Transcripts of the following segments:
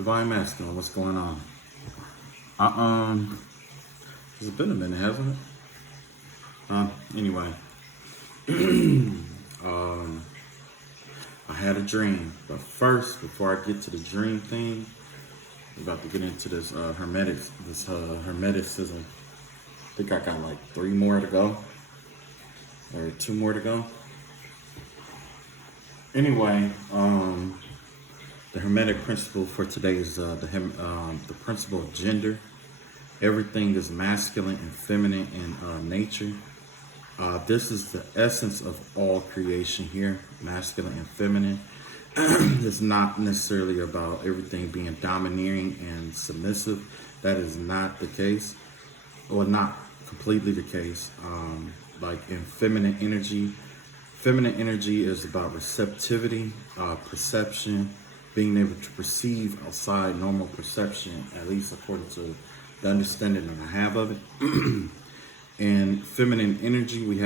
Divine Masculine, what's going on? I, it's been a minute, hasn't it? Anyway, um, I had a dream, but first, before I get to the dream thing, I'm about to get into this hermeticism. I think I got like 3 more to go, or 2 more to go. Anyway, the hermetic principle for today is the principle of gender. Everything is masculine and feminine in nature. This is the essence of all creation here, masculine and feminine. It's not necessarily about everything being domineering and submissive. That is not the case, or not completely the case. Like in feminine energy is about receptivity, perception, being able to perceive outside normal perception, at least according to the understanding that I have of it. In feminine energy, we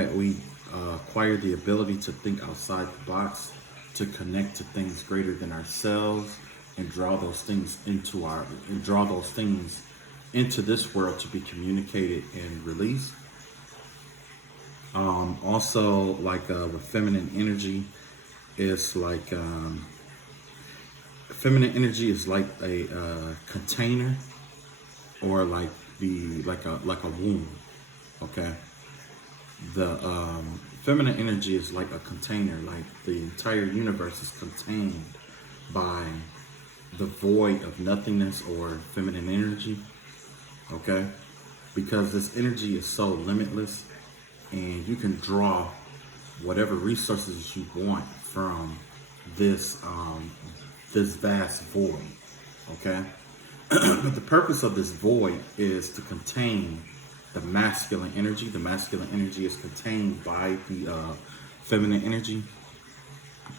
acquire the ability to think outside the box, to connect to things greater than ourselves, and draw those things into this world to be communicated and released. Also, like with feminine energy, it's like feminine energy is like a container, or like a womb. Okay, the feminine energy is like a container, like the entire universe is contained by the void of nothingness or feminine energy. Okay, because this energy is so limitless, and you can draw whatever resources you want from this this vast void. Okay, but the purpose of this void is to contain the masculine energy. The masculine energy is contained by the feminine energy.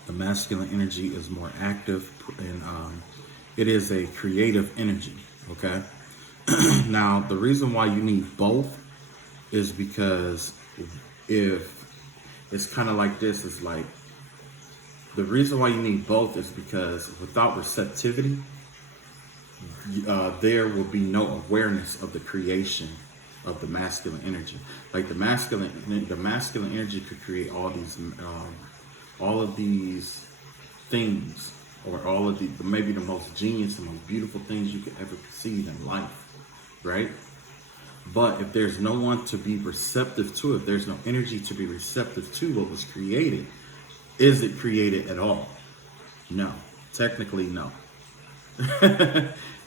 The masculine energy is more active, and it is a creative energy. Okay. Now, the reason why you need both is because if it's kind of like this, it's like the reason why you need both is because without receptivity, there will be no awareness of the creation of the masculine energy. Like the masculine energy could create all of these things, or all of maybe the most genius, the most beautiful things you could ever perceive in life, right? But if there's no one to be receptive to it, there's no energy to be receptive to what was created, is it created at all? No, technically no.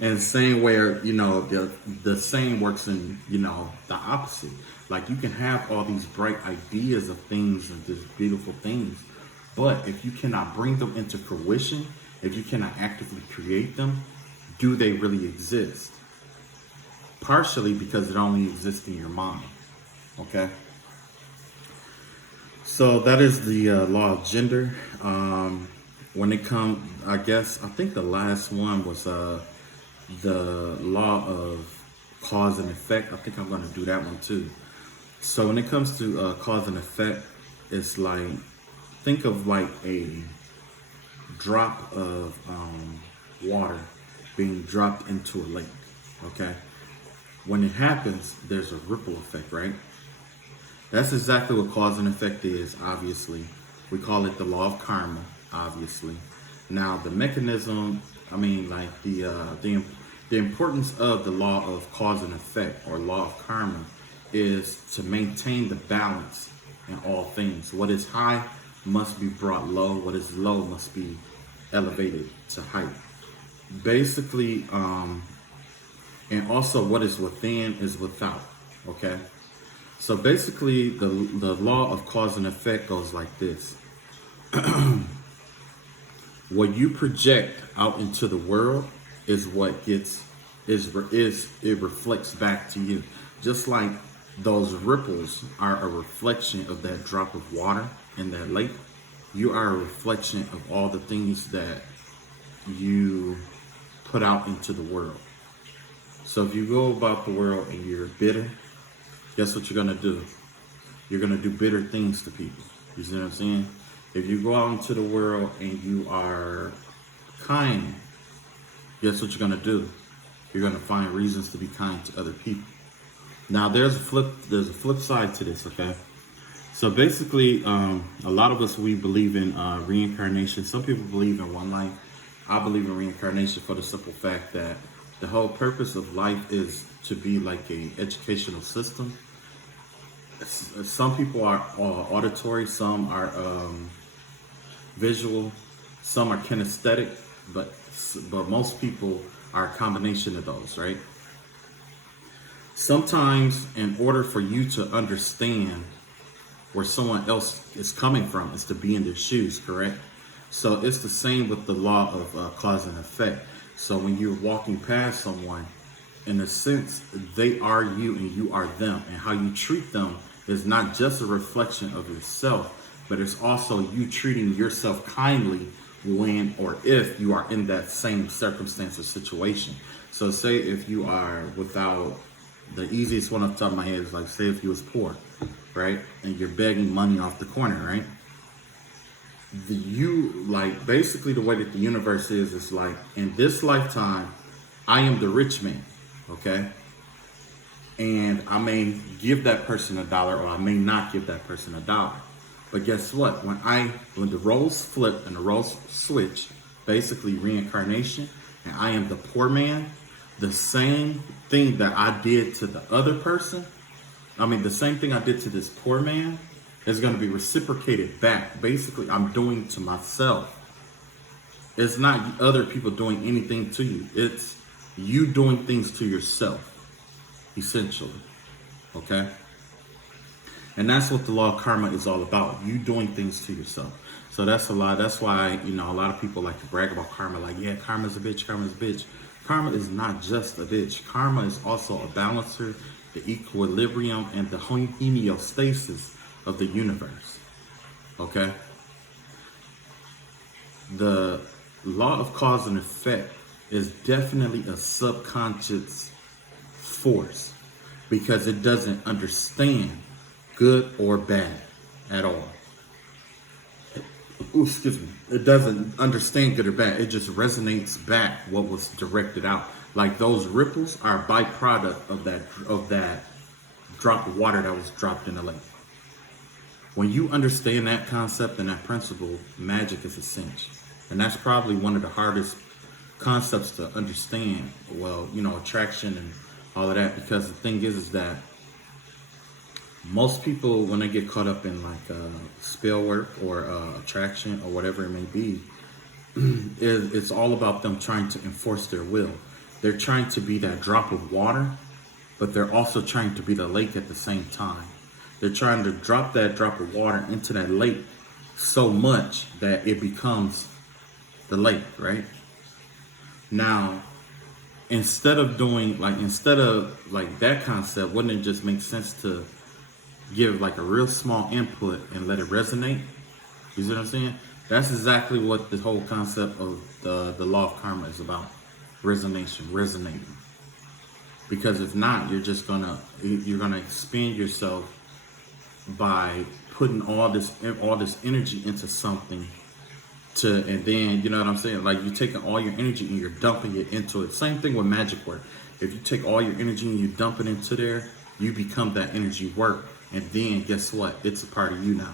And same where, the same works in, the opposite. Like you can have all these bright ideas of things and just beautiful things, but if you cannot bring them into fruition, if you cannot actively create them, do they really exist? Partially because it only exists in your mind. Okay? So that is the law of gender. When it comes, I think the last one was the law of cause and effect. I think I'm going to do that one too. So when it comes to cause and effect, it's like, think of like a drop of water being dropped into a lake. Okay? When it happens, there's a ripple effect, right? That's exactly what cause and effect is, obviously. We call it the law of karma, obviously. Now, the mechanism, like the importance of the law of cause and effect, or law of karma, is to maintain the balance in all things. What is high must be brought low. What is low must be elevated to height. Basically, and also what is within is without. Okay? So basically, the law of cause and effect goes like this. What you project out into the world is what it reflects back to you. Just like those ripples are a reflection of that drop of water in that lake, you are a reflection of all the things that you put out into the world. So if you go about the world and you're bitter, guess what you're going to do? You're going to do bitter things to people. You see what I'm saying? If you go out into the world and you are kind, guess what you're going to do? You're going to find reasons to be kind to other people. Now, there's a flip side to this, okay? So basically, a lot of us, we believe in reincarnation. Some people believe in one life. I believe in reincarnation for the simple fact that the whole purpose of life is to be like a educational system. Some people are auditory, some are visual, some are kinesthetic, but most people are a combination of those, right? Sometimes, in order for you to understand where someone else is coming from, is to be in their shoes, correct? So it's the same with the law of cause and effect. So when you're walking past someone, in a sense, they are you and you are them. And how you treat them is not just a reflection of yourself, but it's also you treating yourself kindly when or if you are in that same circumstance or situation. So say if you are without, the easiest one off the top of my head is like, say if you was poor, right? And you're begging money off the corner, right? Basically the way that the universe is like, in this lifetime, I am the rich man, okay? And I may give that person $1 or I may not give that person $1. But guess what? When the roles flip and the roles switch, basically reincarnation, and I am the poor man, the same thing that I did to the other person, the same thing I did to this poor man is going to be reciprocated back. Basically, I'm doing to myself. It's not other people doing anything to you. It's you doing things to yourself, essentially. Okay? And that's what the law of karma is all about. You doing things to yourself. So that's why, a lot of people like to brag about karma. Like, yeah, karma's a bitch, karma's a bitch. Karma is not just a bitch. Karma is also a balancer, the equilibrium, and the homeostasis of the universe. Okay? The law of cause and effect is definitely a subconscious force because it doesn't understand good or bad at all. Excuse me. It doesn't understand good or bad. It just resonates back what was directed out. Like those ripples are a byproduct of that drop of water that was dropped in the lake. When you understand that concept and that principle, magic is a cinch. And that's probably one of the hardest concepts to understand. Well, attraction and all of that, because the thing is that most people, when they get caught up in like spell work or attraction or whatever it may be, it's all about them trying to enforce their will. They're trying to be that drop of water, but they're also trying to be the lake at the same time. They're trying to drop that drop of water into that lake so much that it becomes the lake, right? Now, instead of that concept, wouldn't it just make sense to give like a real small input and let it resonate? You see what I'm saying? That's exactly what the whole concept of the law of karma is about. Resonating. Because if not, you're gonna expend yourself by putting all this energy into something and then, you know what I'm saying? Like you're taking all your energy and you're dumping it into it. Same thing with magic work. If you take all your energy and you dump it into there, you become that energy work. And then guess what? It's a part of you now.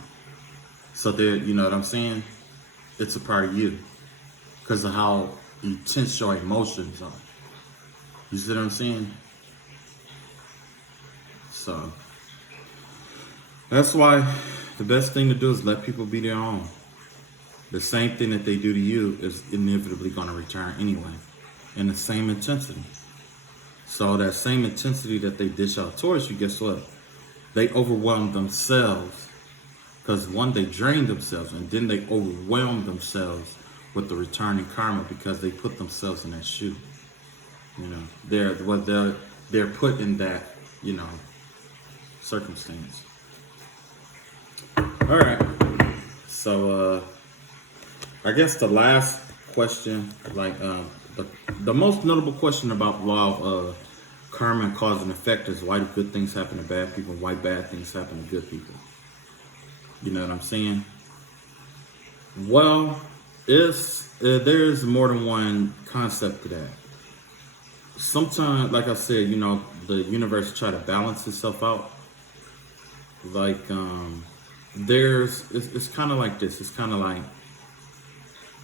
So there, you know what I'm saying? It's a part of you because of how intense your emotions are. You see what I'm saying? So that's why the best thing to do is let people be their own. The same thing that they do to you is inevitably going to return anyway, in the same intensity. So that same intensity that they dish out towards you, guess what? They overwhelm themselves because one, they drain themselves, and then they overwhelm themselves with the returning karma because they put themselves in that shoe. They're put in that, circumstance. All right. So I guess the last question, the most notable question about the law of karma and cause and effect is why do good things happen to bad people and why bad things happen to good people? You know what I'm saying? Well, there's more than one concept to that. Sometimes, like I said, the universe try to balance itself out. Like it's kind of like this. It's kind of like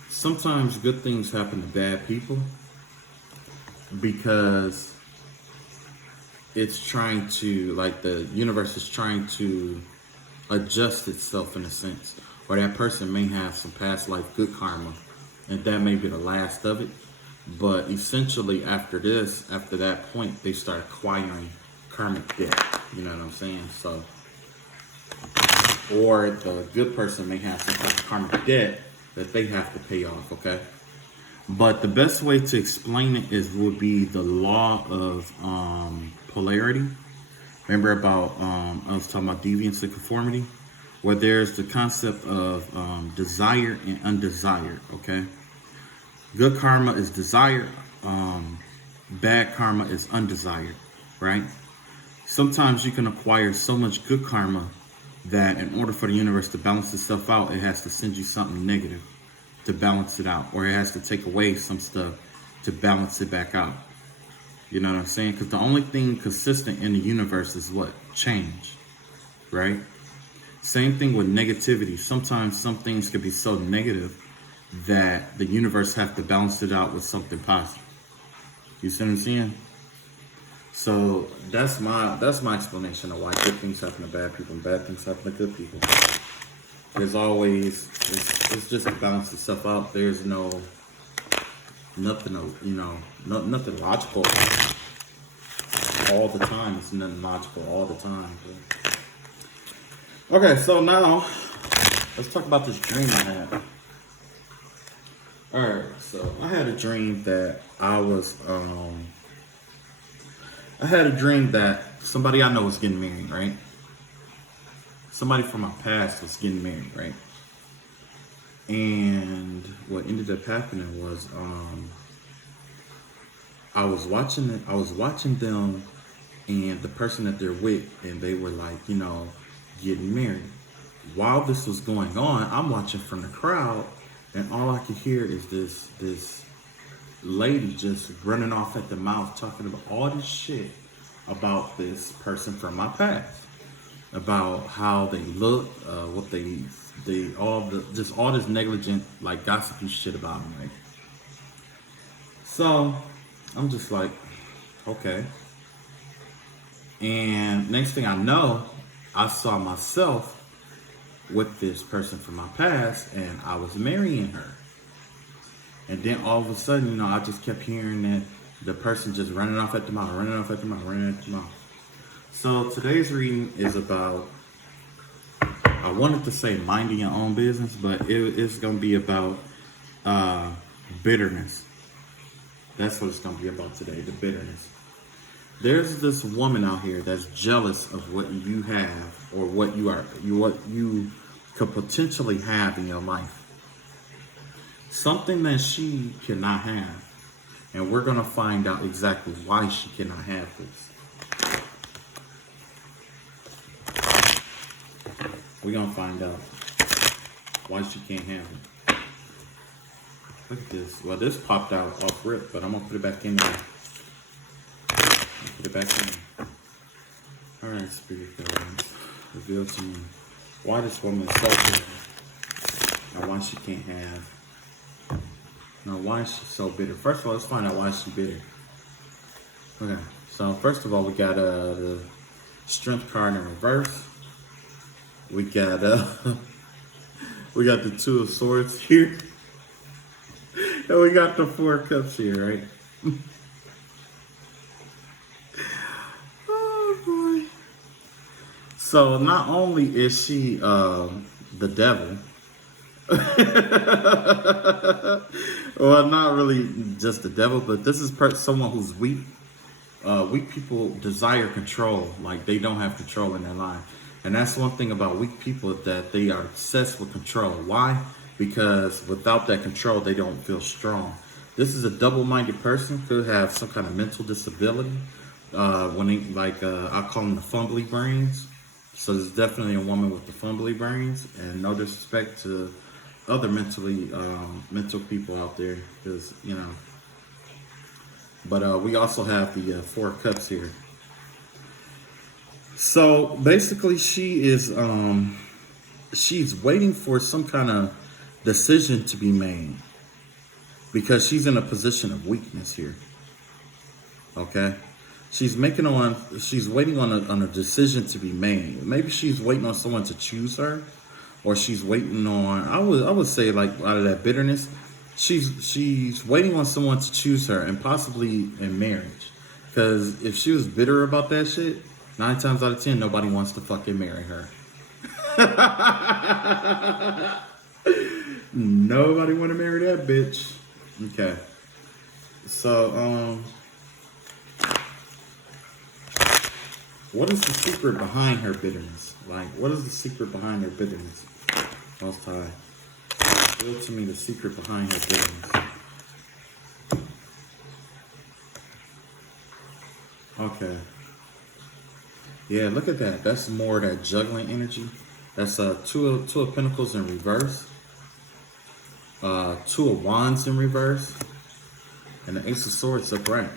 sometimes good things happen to bad people because it's trying to, like, the universe is trying to adjust itself in a sense, or that person may have some past life good karma, and that may be the last of it. But essentially, after that point, they start acquiring karmic debt. You know what I'm saying? So, or the good person may have some kind of karmic debt that they have to pay off. Okay. But the best way to explain it would be the law of polarity. Remember about I was talking about deviance and conformity, where there's the concept of desire and undesired. Okay, good karma is desired, bad karma is undesired. Right? Sometimes you can acquire so much good karma that in order for the universe to balance itself out, it has to send you something negative to balance it out, or it has to take away some stuff to balance it back out. You know what I'm saying? Because the only thing consistent in the universe is what? Change, right? Same thing with negativity. Sometimes some things can be so negative that the universe have to balance it out with something positive. You see what I'm saying? So that's my explanation of why good things happen to bad people and bad things happen to good people. There's always it's just to balance itself out. There's nothing logical all the time. It's nothing logical all the time. But. Okay, so now let's talk about this dream I had. All right, so I had a dream that I had a dream that somebody I know was getting married, right? Somebody from my past was getting married, right? And what ended up happening was I was watching them and the person that they're with, and they were like, getting married. While this was going on, I'm watching from the crowd, and all I could hear is this lady just running off at the mouth, talking about all this shit about this person from my past, about how they look, what they all this negligent, like, gossipy shit about them, right? So I'm just like, okay. And next thing I know, I saw myself with this person from my past, and I was marrying her. And then all of a sudden, I just kept hearing that the person just running off at the mouth, running off at the mouth, running at the mouth. So today's reading is about, I wanted to say minding your own business, but it's going to be about bitterness. That's what it's going to be about today, the bitterness. There's this woman out here that's jealous of what you have, or what you could potentially have in your life. Something that she cannot have. And we're going to find out exactly why she cannot have this. We're going to find out why she can't have it. Look at this. Well, this popped out off rip, but I'm going to put it back in there. Put it back in there. All right, Spirit guides, reveal to me why this woman is so bitter. Now, why she can't have. Now, why is she so bitter? First of all, let's find out why she's bitter. Okay, so first of all, we got the Strength card in reverse. We got we got the Two of Swords here, and we got the Four of Cups here, right? Oh boy! So not only is she the devil. Well, not really just the devil, but this is someone who's weak. Weak people desire control, like they don't have control in their life. And that's one thing about weak people, that they are obsessed with control. Why? Because without that control, they don't feel strong. This is a double-minded person, could have some kind of mental disability. When they, I call them the fumbly brains. So there's definitely a woman with the fumbly brains, and no disrespect to other mental people out there, because But we also have the Four of Cups here. So basically, she's waiting for some kind of decision to be made because she's in a position of weakness here. Okay, she's waiting on a decision to be made. Maybe she's waiting on someone to choose her, or she's waiting on. I would say, like, out of that bitterness, she's waiting on someone to choose her, and possibly in marriage. Because if she was bitter about that shit, 9 times out of 10, nobody wants to fucking marry her. Nobody want to marry that bitch. Okay. So, what is the secret behind her bitterness? Like, what is the secret behind her bitterness? Most High, reveal to me the secret behind her bitterness. Okay. Yeah, look at that. That's more of that juggling energy. That's two of Pentacles in reverse. Two of Wands in reverse. And the Ace of Swords upright.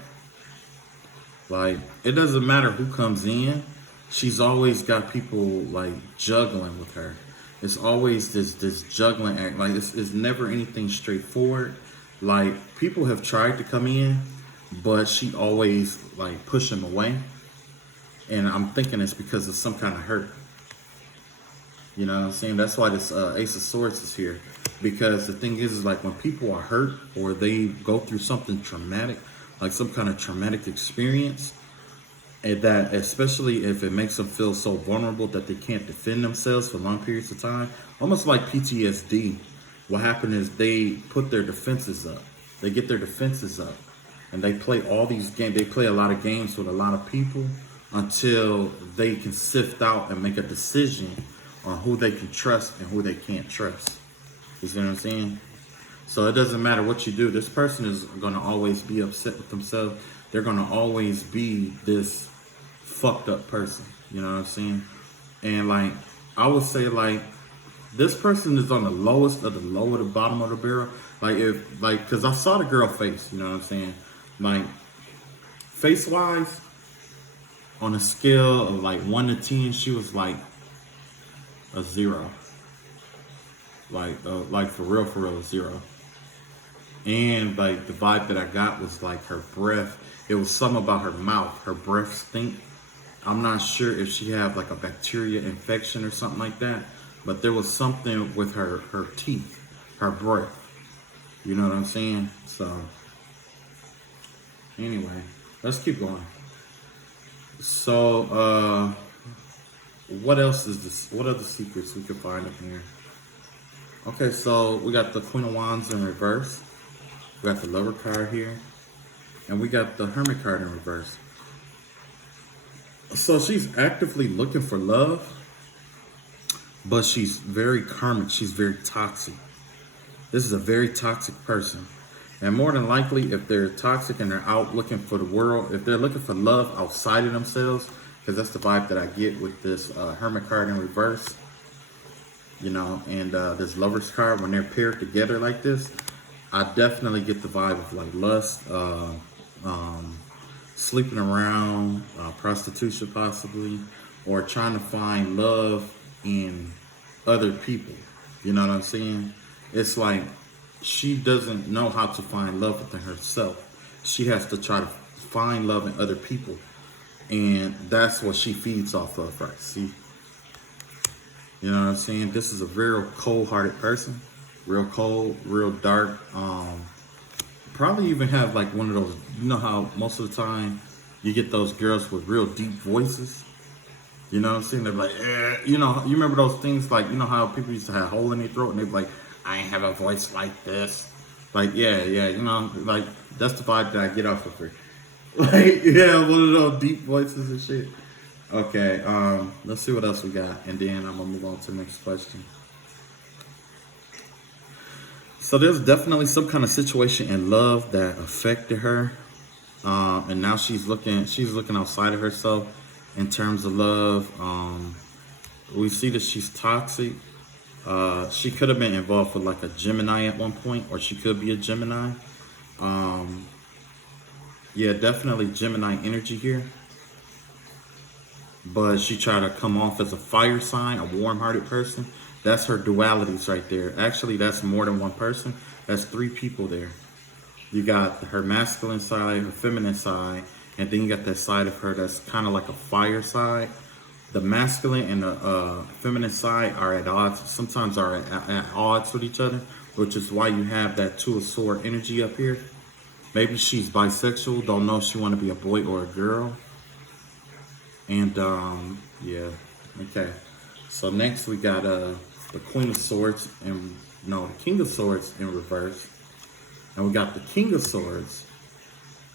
Like, it doesn't matter who comes in. She's always got people, like, juggling with her. It's always this juggling act. Like, it's never anything straightforward. Like, people have tried to come in, but she always, like, push them away. And I'm thinking it's because of some kind of hurt. You know what I'm saying? That's why this Ace of Swords is here. Because the thing is like, when people are hurt or they go through something traumatic, like some kind of traumatic experience, and that, especially if it makes them feel so vulnerable that they can't defend themselves for long periods of time, almost like PTSD, what happened is they put their defenses up. They get their defenses up. And they play all these games. They play a lot of games with a lot of people until they can sift out and make a decision on who they can trust and who they can't trust. You see what I'm saying? So it doesn't matter what you do. This person is going to always be upset with themselves. They're going to always be this fucked up person. You know what I'm saying? And like, I would say, like, this person is on the lowest of the low, at the bottom of the barrel. Like, cause I saw the girl face, you know what I'm saying? Like, face wise, on a scale of like 1 to 10, she was like a 0. Like for real, a 0. And like the vibe that I got was like her breath. It was something about her mouth. Her breath stink. I'm not sure if she had like a bacteria infection or something like that, but there was something with her teeth, her breath. You know what I'm saying? So anyway, let's keep going. So what else is this? What other secrets we can find up here? Okay, so we got the Queen of Wands in reverse. We got the Lover card here. And we got the Hermit card in reverse. So she's actively looking for love, but she's very karmic. She's very toxic. This is a very toxic person. And more than likely, if they're toxic and they're out looking for the world, if they're looking for love outside of themselves, because that's the vibe that I get with this Hermit card in reverse, you know, and this Lover's card, when they're paired together like this, I definitely get the vibe of like lust, sleeping around, prostitution possibly, or trying to find love in other people. You know what I'm saying? It's like she doesn't know how to find love within herself. She has to try to find love in other people. And that's what she feeds off of, right? See? You know what I'm saying? This is a real cold-hearted person. Real cold, real dark. Probably even have like one of those, you know how most of the time you get those girls with real deep voices? You know what I'm saying? They're like, you know, you remember those things, like, you know how people used to have a hole in their throat and they're like, I ain't have a voice like this. Like, yeah, you know, like, that's the vibe that I get off of her. Like, yeah, one of those deep voices and shit. Okay, let's see what else we got. And then I'm gonna move on to the next question. So there's definitely some kind of situation in love that affected her. And now she's looking outside of herself in terms of love. We see that she's toxic. She could have been involved with like a Gemini at one point, or she could be a Gemini. Um, yeah, definitely Gemini energy here. But she tried to come off as a fire sign, a warm-hearted person. That's her dualities right there. Actually, that's more than one person. That's three people there. You got her masculine side, her feminine side, and then you got that side of her that's kind of like a fire side. The masculine and the feminine side are at odds. Sometimes are at odds with each other, which is why you have that two of sword energy up here. Maybe she's bisexual. Don't know if she want to be a boy or a girl. And yeah, okay. So next we got the Queen of Swords and no, the King of Swords in reverse, and we got the King of Swords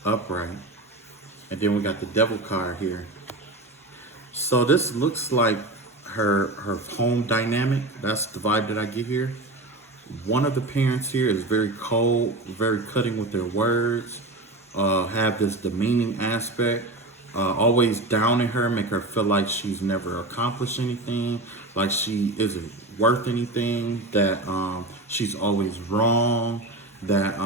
upright, and then we got the Devil card here. So this looks like her home dynamic. That's the vibe that I get here. One of the parents here is very cold, very cutting with their words, have this demeaning aspect. Always downing her, make her feel like she's never accomplished anything, like she isn't worth anything, that she's always wrong, that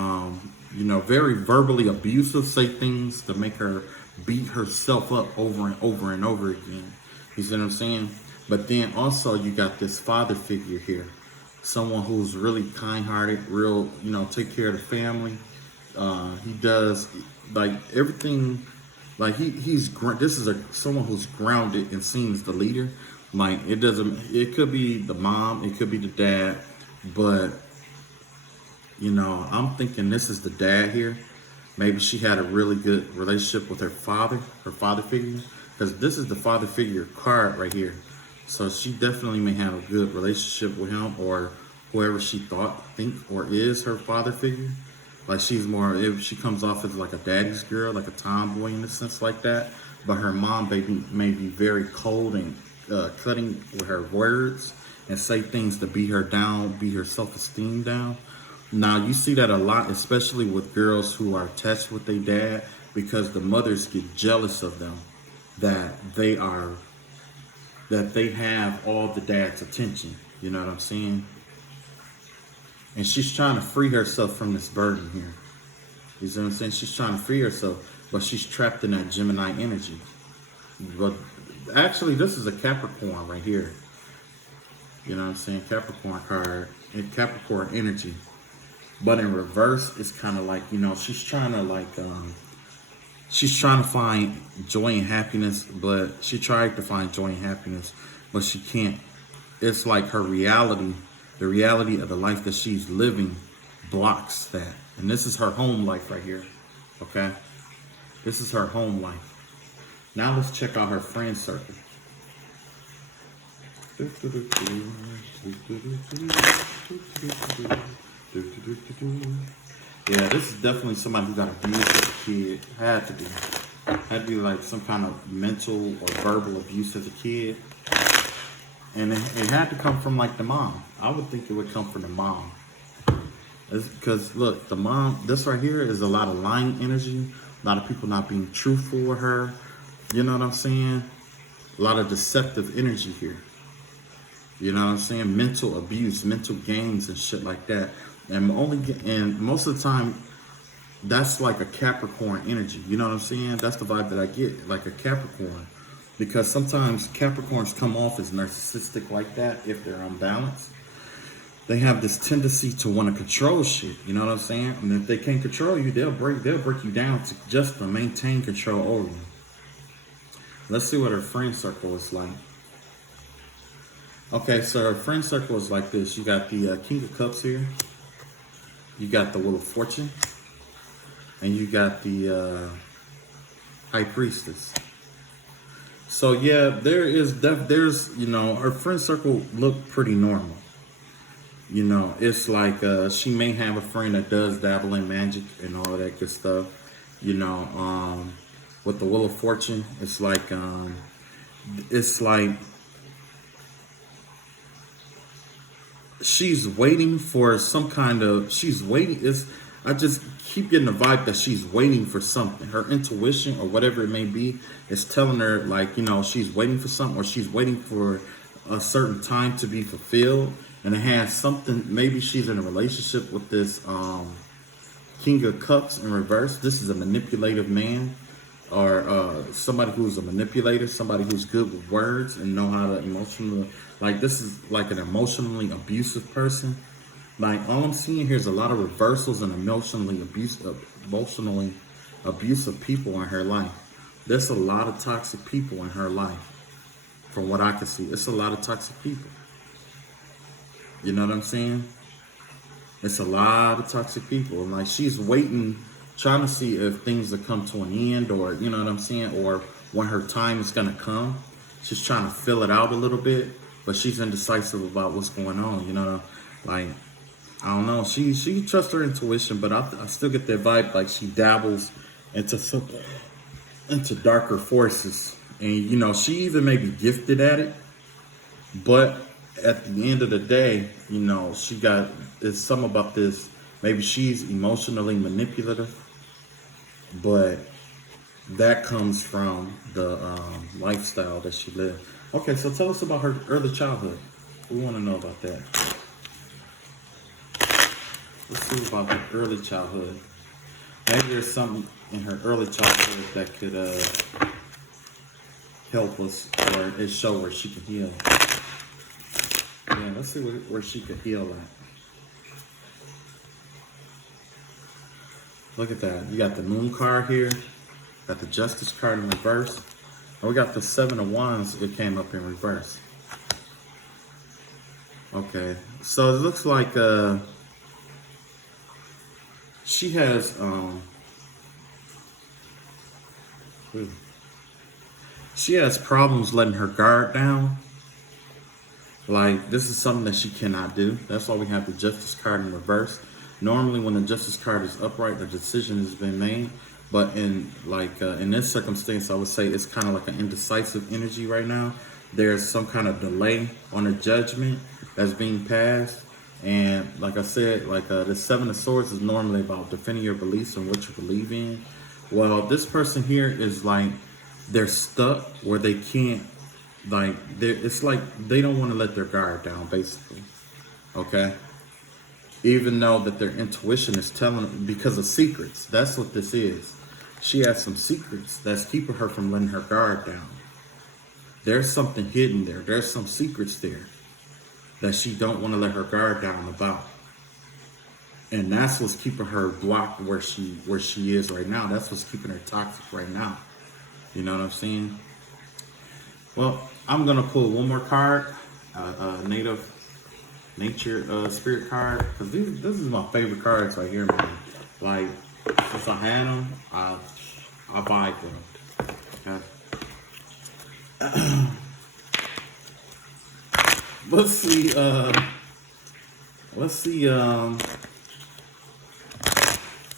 you know, very verbally abusive, say things to make her beat herself up over and over and over again. You see what I'm saying? But then also you got this father figure here, someone who's really kind-hearted, real, you know, take care of the family. He does like everything. Like this is someone who's grounded and seen as the leader. Like it could be the mom, it could be the dad, but you know, I'm thinking this is the dad here. Maybe she had a really good relationship with her father figure, because this is the father figure card right here. So she definitely may have a good relationship with him or whoever she think or is her father figure. Like she's more, if she comes off as like a daddy's girl, like a tomboy in a sense like that. But her mom may be very cold and cutting with her words and say things to beat her down, beat her self-esteem down. Now you see that a lot, especially with girls who are attached with their dad, because the mothers get jealous of them, that they have all the dad's attention. You know what I'm saying? And she's trying to free herself from this burden here. You see what I'm saying? She's trying to free herself, but she's trapped in that Gemini energy. But actually, this is a Capricorn right here. You know what I'm saying? Capricorn card and Capricorn energy. But in reverse, it's kind of like, you know, she's trying to find joy and happiness, but she tried to find joy and happiness, but she can't. It's like her reality. The reality of the life that she's living blocks that. And this is her home life right here. Okay? This is her home life. Now let's check out her friend circle. Yeah, this is definitely somebody who got abused as a kid. Had to be like some kind of mental or verbal abuse as a kid. And it had to come from like the mom. I would think it would come from the mom. It's because look, the mom, this right here is a lot of lying energy. A lot of people not being truthful with her. You know what I'm saying? A lot of deceptive energy here. You know what I'm saying? Mental abuse, mental games and shit like that. And most of the time, that's like a Capricorn energy. You know what I'm saying? That's the vibe that I get, like a Capricorn. Because sometimes Capricorns come off as narcissistic like that if they're unbalanced. They have this tendency to want to control shit. You know what I'm saying? And if they can't control you, they'll break you down just to maintain control over you. Let's see what her friend circle is like. Okay, so her friend circle is like this. You got the King of Cups here. You got the Wheel of Fortune. And you got the High Priestess. So yeah, there's, you know, her friend circle look pretty normal. You know, it's like she may have a friend that does dabble in magic and all that good stuff. You know, with the Wheel of Fortune, it's like she's waiting for some kind of, I just keep getting the vibe that she's waiting for something. Her intuition or whatever it may be is telling her, like, you know, she's waiting for something, or she's waiting for a certain time to be fulfilled, and it has something. Maybe she's in a relationship with this King of Cups in reverse. This is a manipulative man, or somebody who's a manipulator, somebody who's good with words and know how to emotionally. Like this is like an emotionally abusive person. Like all I'm seeing here is a lot of reversals and emotionally abusive people in her life. There's a lot of toxic people in her life. From what I can see, it's a lot of toxic people. You know what I'm saying? It's a lot of toxic people. And like she's waiting, trying to see if things will come to an end, or you know what I'm saying, or when her time is gonna come. She's trying to fill it out a little bit, but she's indecisive about what's going on, you know. Like I don't know. She trusts her intuition, but I still get that vibe like she dabbles into darker forces. And you know, she even may be gifted at it, but at the end of the day, you know, it's something about this. Maybe she's emotionally manipulative, but that comes from the lifestyle that she lived. Okay, so tell us about her early childhood. We want to know about that. Let's see about her early childhood. Maybe there's something in her early childhood that could help us, or show where she can heal. Yeah, let's see where she could heal at. Look at that. You got the Moon card here. Got the Justice card in reverse. And we got the Seven of Wands. It came up in reverse. Okay. So it looks like she has problems letting her guard down. Like this is something that she cannot do. That's why we have the Justice card in reverse. Normally when the Justice card is upright, the decision has been made. But in this circumstance, I would say it's kind of like an indecisive energy right now. There's some kind of delay on a judgment that's being passed. And like I said, the Seven of Swords is normally about defending your beliefs and what you believe in. Well, this person here is like, they're stuck where they can't, it's like they don't want to let their guard down, basically. Okay? Even though that their intuition is telling them, because of secrets. That's what this is. She has some secrets that's keeping her from letting her guard down. There's something hidden there. There's some secrets there that she don't want to let her guard down about. And that's what's keeping her blocked where she is right now. That's what's keeping her toxic right now. You know what I'm saying? Well, I'm gonna pull one more card, nature spirit card, because this is my favorite cards right here, man. Like since I had them, I vibe with them. Okay. Let's see. All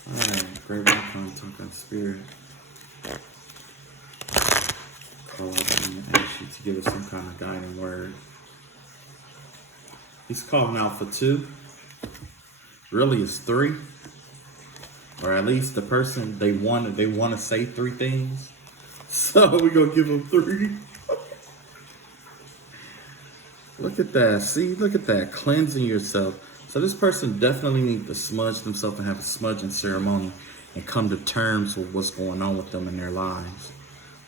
right, great contact and spirit. Call out and ask you to give us some kind of guiding word. He's calling out for 2. Really, it's 3, or at least the person they want to say 3 things. So we're gonna give them 3. Look at that. See, look at that. Cleansing yourself. So this person definitely needs to smudge themselves and have a smudging ceremony and come to terms with what's going on with them in their lives.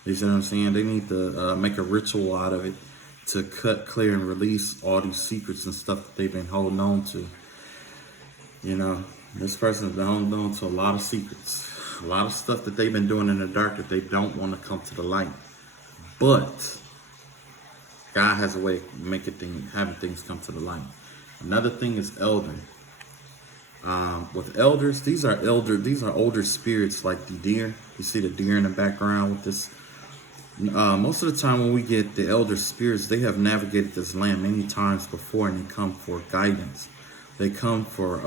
You see what I'm saying? They need to make a ritual out of it to cut, clear, and release all these secrets and stuff that they've been holding on to. You know, this person's been holding on to a lot of secrets. A lot of stuff that they've been doing in the dark that they don't want to come to the light. But God has a way of having things come to the light. Another thing is elder. With elders, these are older spirits like the deer. You see the deer in the background with this. Most of the time when we get the elder spirits, they have navigated this land many times before, and they come for guidance. They come for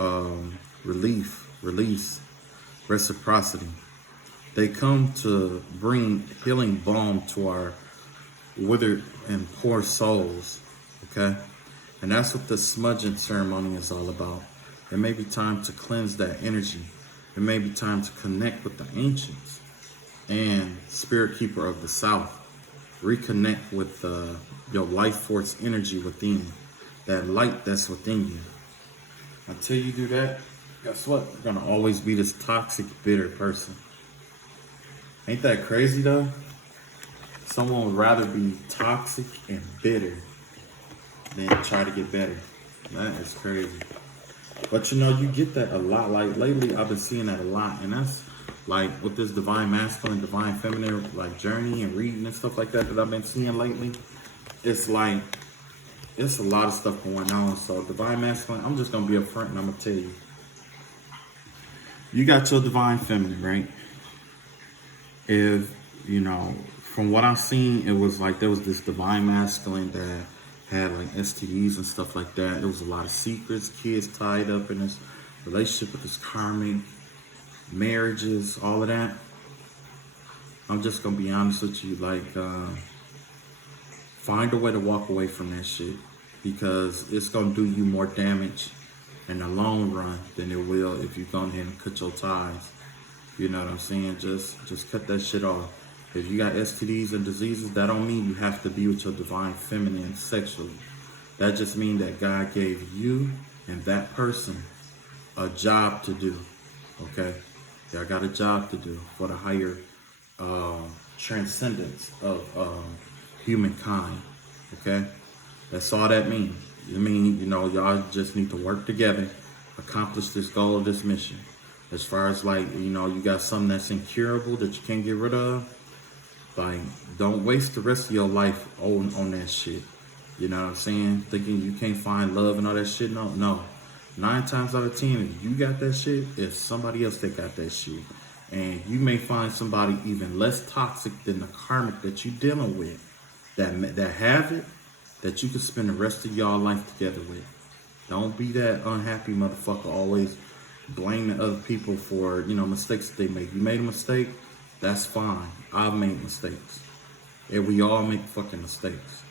relief, release, reciprocity. They come to bring healing balm to our withered and poor souls, okay? And that's what the smudging ceremony is all about. It may be time to cleanse that energy. It may be time to connect with the ancients and spirit keeper of the South. reconnect with your life force energy within you, that light that's within you. Until you do that, guess what? You're gonna always be this toxic, bitter person. Ain't that crazy though? Someone would rather be toxic and bitter than try to get better. That is crazy. But you know, you get that a lot. Like lately, I've been seeing that a lot, and that's like with this divine masculine, divine feminine, like journey and reading and stuff like that I've been seeing lately. It's like it's a lot of stuff going on. So divine masculine, I'm just gonna be upfront and I'm gonna tell you. You got your divine feminine, right? If you know, from what I've seen, it was like there was this divine masculine that had like STDs and stuff like that. There was a lot of secrets, kids tied up in this relationship with this karmic, marriages, all of that. I'm just gonna be honest with you, like find a way to walk away from that shit, because it's gonna do you more damage in the long run than it will if you go ahead and cut your ties. You know what I'm saying? Just cut that shit off. If you got STDs and diseases, that don't mean you have to be with your divine feminine sexually. That just means that God gave you and that person a job to do. Okay? Y'all got a job to do for the higher transcendence of humankind. Okay? That's all that means. I mean, you know, y'all just need to work together, accomplish this goal, this mission. As far as like, you know, you got something that's incurable that you can't get rid of, like, don't waste the rest of your life on that shit. You know what I'm saying? Thinking you can't find love and all that shit. No. 9 times out of 10, if you got that shit, it's somebody else that got that shit. And you may find somebody even less toxic than the karmic that you're dealing with, that have it, that you can spend the rest of your life together with. Don't be that unhappy motherfucker always blaming other people for, you know, mistakes that they make. You made a mistake, that's fine. I've made mistakes. And we all make fucking mistakes.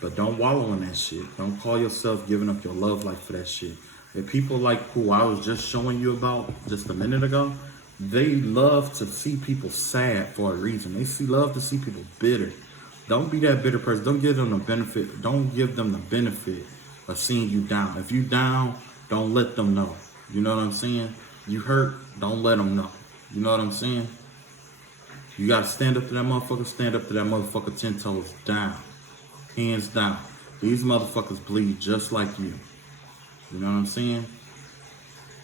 But don't wallow in that shit. Don't call yourself giving up your love life for that shit. If people like who I was just showing you about just a minute ago, they love to see people sad for a reason. They love to see people bitter. Don't be that bitter person. Don't give them the benefit. Don't give them the benefit of seeing you down. If you down, don't let them know. You know what I'm saying? You hurt, don't let them know. You know what I'm saying? You gotta stand up to that motherfucker. Stand up to that motherfucker 10 toes down. Hands down. These motherfuckers bleed just like you. You know what I'm saying?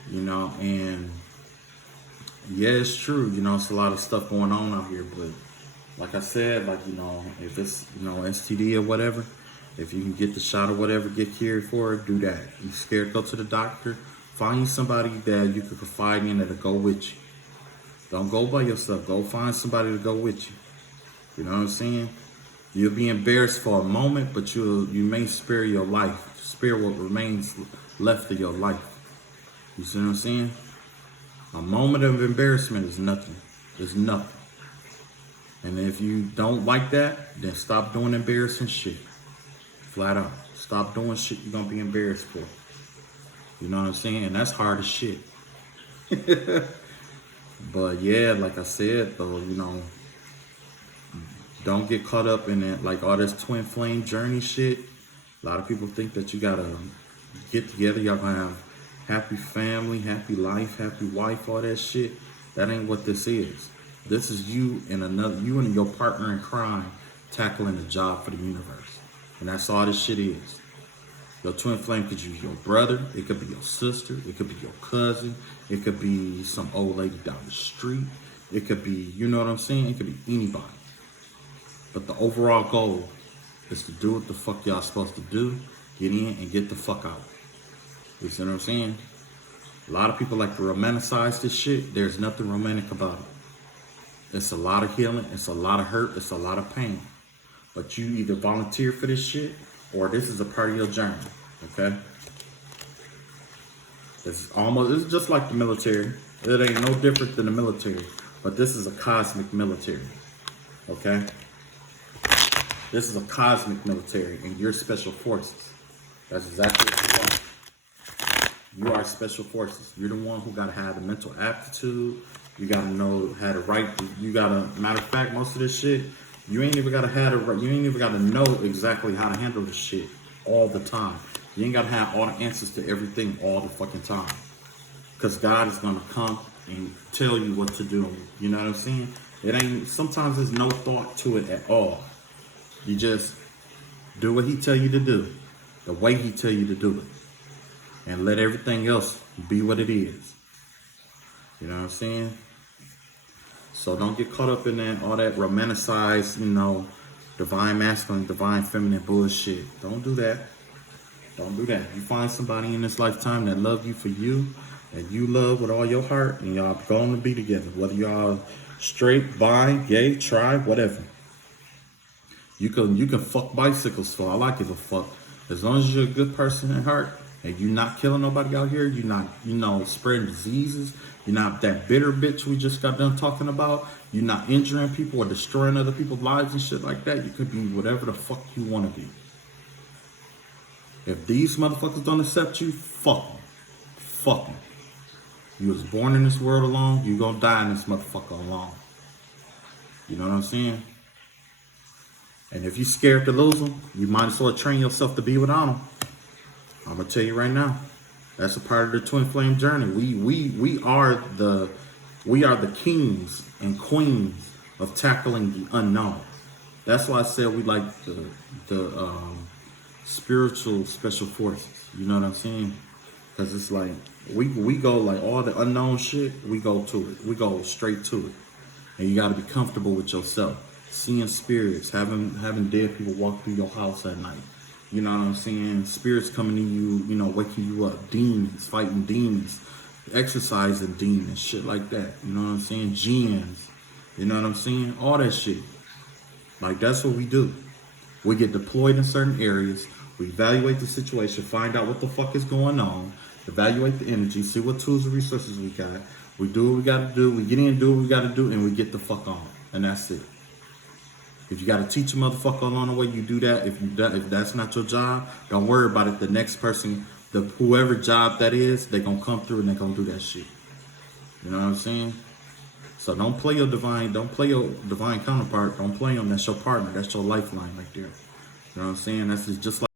You know, and yeah, it's true. You know, it's a lot of stuff going on out here, but like I said, like, you know, if it's, you know, STD or whatever, if you can get the shot or whatever, get cared for it, do that. You scared, go to the doctor. Find somebody that you can confide in that'll go with you. Don't go by yourself. Go find somebody to go with you. You know what I'm saying? You'll be embarrassed for a moment, but you may spare your life. Spare what remains left of your life. You see what I'm saying? A moment of embarrassment is nothing. It's nothing. And if you don't like that, then stop doing embarrassing shit. Flat out. Stop doing shit you're gonna be embarrassed for. You know what I'm saying? And that's hard as shit. But yeah, like I said though, you know, don't get caught up in it, like all this twin flame journey shit. A lot of people think that you gotta get together, y'all gonna have happy family, happy life, happy wife, all that shit. That ain't what this is. This is you and your partner in crime tackling a job for the universe. And that's all this shit is. Your twin flame could be your brother, it could be your sister, it could be your cousin, it could be some old lady down the street, it could be, you know what I'm saying? It could be anybody. But the overall goal is to do what the fuck y'all supposed to do, get in and get the fuck out. You see what I'm saying? A lot of people like to romanticize this shit. There's nothing romantic about it. It's a lot of healing, it's a lot of hurt, it's a lot of pain. But you either volunteer for this shit or this is a part of your journey, okay? It's just like the military. It ain't no different than the military, but this is a cosmic military, okay? This is a cosmic military and you're special forces. That's exactly what you are. You are special forces. You're the one who gotta have the mental aptitude. You gotta know how to write. You gotta, matter of fact, most of this shit, You ain't even gotta have it. You ain't even gotta know exactly how to handle the shit all the time. You ain't gotta have all the answers to everything all the fucking time. Cause God is gonna come and tell you what to do. You know what I'm saying? It ain't. Sometimes there's no thought to it at all. You just do what He tell you to do, the way He tell you to do it, and let everything else be what it is. You know what I'm saying? So don't get caught up in that all that romanticized, divine masculine, divine feminine bullshit. Don't do that. Don't do that. You find somebody in this lifetime that love you for you, and you love with all your heart, and y'all going to be together. Whether y'all straight, bi, gay, tri, whatever. You can fuck bicycles, so I like it to fuck. As long as you're a good person at heart and you're not killing nobody out here, you're not, spreading diseases, you're not that bitter bitch we just got done talking about, you're not injuring people or destroying other people's lives and shit like that, you could be whatever the fuck you want to be. If these motherfuckers don't accept you, fuck them. Fuck them. You was born in this world alone, you gonna die in this motherfucker alone. You know what I'm saying? And if you're scared to lose them, you might as well train yourself to be without them. I'm gonna tell you right now, that's a part of the twin flame journey. We are the kings and queens of tackling the unknown. That's why I said we like the spiritual special forces. You know what I'm saying? Because it's like we go like all the unknown shit. We go to it. We go straight to it. And you got to be comfortable with yourself. Seeing spirits, having dead people walk through your house at night. You know what I'm saying? Spirits coming to you, waking you up. Demons, fighting demons, exercising demons, shit like that. You know what I'm saying? Jinns. You know what I'm saying? All that shit. Like, that's what we do. We get deployed in certain areas. We evaluate the situation, find out what the fuck is going on, evaluate the energy, see what tools and resources we got. We do what we got to do. We get in, do what we got to do, and we get the fuck on. And that's it. If you got to teach a motherfucker along the way, you do that. If that's not your job, don't worry about it. The next person, whoever job that is, they're going to come through and they're going to do that shit. You know what I'm saying? So don't play your divine counterpart. Don't play them. That's your partner. That's your lifeline right there. You know what I'm saying? That's just like